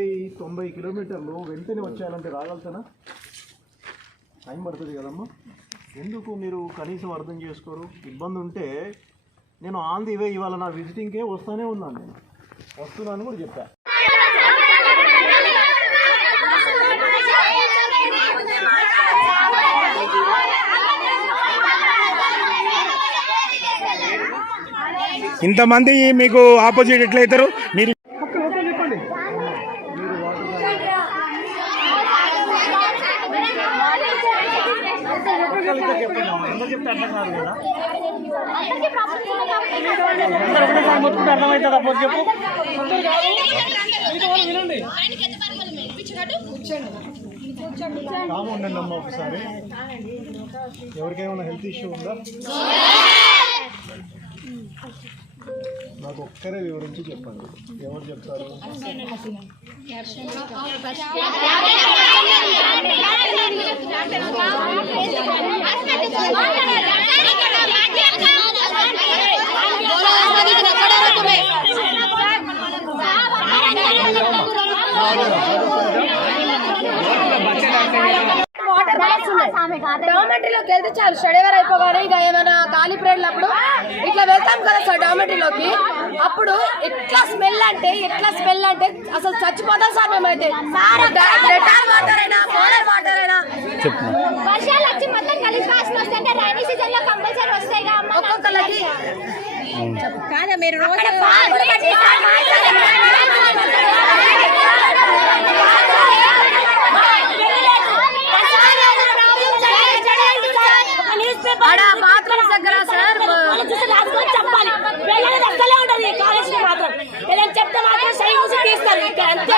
80-90 కిలోమీటర్లు వెంటనే వచ్చేయాలంటే రాగలుగుతానా? టైం పడుతుంది కదమ్మా. ఎందుకు మీరు కనీసం అర్థం చేసుకోరు? ఇబ్బంది ఉంటే నేను ఆన్ ది వే ఇవాళ నా విజిటింగ్కే వస్తూనే ఉన్నాను, నేను వస్తున్నాను కూడా చెప్పా. ఇంతమంది మీకు ఆపోజిట్ ఎట్లయితారు? మీరు ఉండండి అమ్మ ఒకసారి. ఎవరికైనా హెల్త్ ఇష్యూ ఉందా? నాకు ఒక్కరే వివరించి చెప్పండి. ఎవరు చెప్తారు? డామెటరీలోకి వెళ్తే చాలు, స్టడీ అవర్ అయిపోగానే ఇక ఏమైనా ఖాళీ పీరియడ్ అప్పుడు ఇట్లా వెళ్తాం కదా సార్ డామెటరీలోకి. అప్పుడు ఎట్లా స్మెల్ అంటే అసలు చచ్చిపోతాం సార్ మేమైతే. డెటాల్ వాటర్ అయినా బోలర్ వాటర్ అయినా వర్షాలు వచ్చి మొత్తం గలీజ్ వాసన వస్తుంటే రైనీ సీజన్ లో కంపల్సరీ వస్తాయి ఒక్కొక్కరికి. కాదా మీరు బాత్రూమ్స్ దగ్గర సార్ చెప్పాలి అసలే ఉంటది. కాలేజ్ మాత్రం ఏదైనా చెప్తే మాత్రం సై మూసి తీస్తారు. అంతే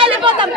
వెళ్ళిపోతాం.